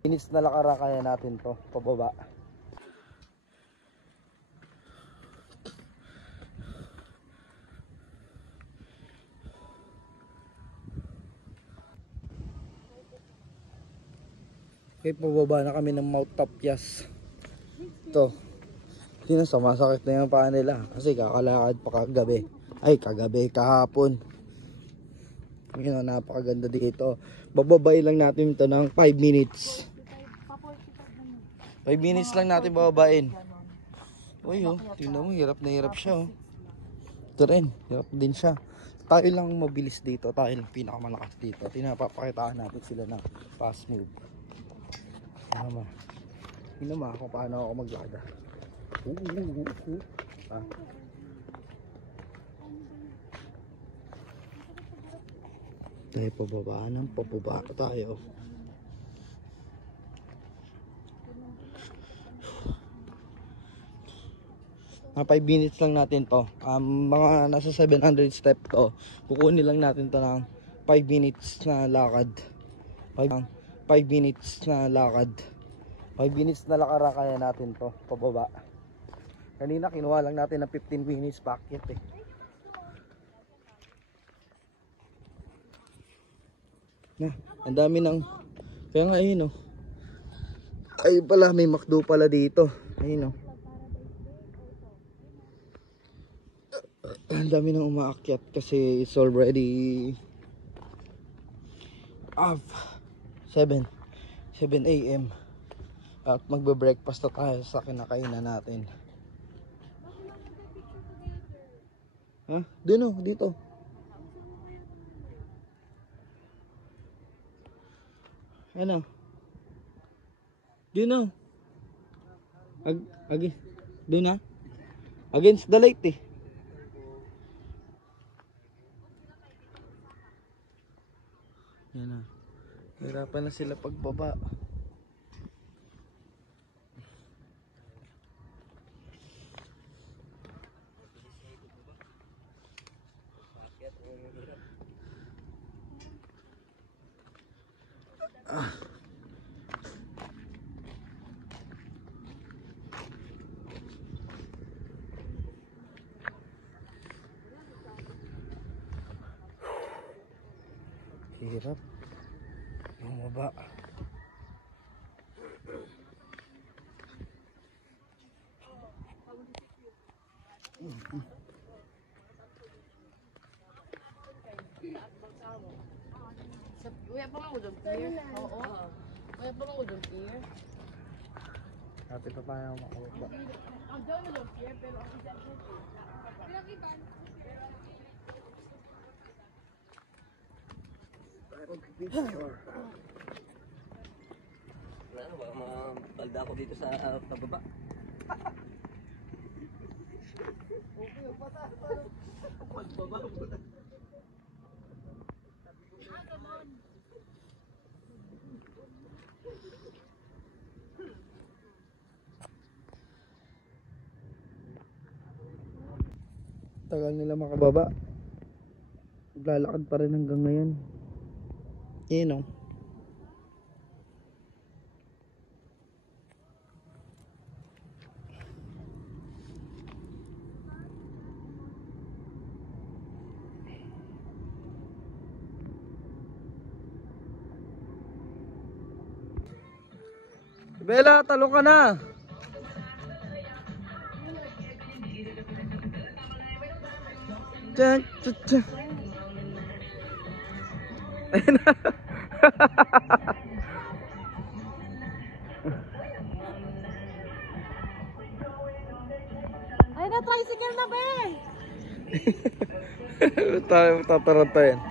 Minutes na lakaran kaya natin to pababa. Okay, pababa na kami ng Mount Tapyas. Ito. Sino sumasakit na yung paa nila kasi kakalakad pa kagabi. Ay, kahapon. Yun, napakaganda dito. Bababay lang natin ito ng 5 minutes. 5 minutes lang natin bababain. Uy, oh, tingnan mo, hirap na hirap siya. Oh. Ito rin, hirap din siya. Tayo lang mabilis dito, tayo lang pinakamalakas dito. Pinapapakitaan natin sila ng fast move. Tingnan mo kung paano ako maglada. Tayo pababa ng pababa tayo. Mga 5 minutes lang natin to. Mga nasa 700 step to. Kukunin lang natin to ng 5 minutes na lakad. 5 minutes na lakad. 5 minutes na lakaran kaya natin to pababa. Kanina kinuha lang natin ng 15 minutes packet eh. Ang dami ng kaya nga ayun oh. Ay pala may McDo pala dito. Ayun oh. Ang dami nang umaakyat kasi it's already 7 AM at magbe-breakfast na tayo sa kinakainan natin. Doon dito. Ano? Doon doon na? Against the light eh. Yan na. Hirapan na sila pagbaba. Hirap bumaba. Kuya pa mga udog here? Oo. Kuya pa mga udog here? Dati pa tayo makababa. Ang daw udog here pero ang isa siya. Pinakiban. Ano ba, mabalda ako dito sa pababa. Pagbaba mo na. Tagal nila makababa. Lalakad pa rin hanggang ngayon. Yun oh. Bella, talo ka na. Tyan, tyan, tyan. Ayun na. Ay na, tricycle na be! Tayo tatarantayin.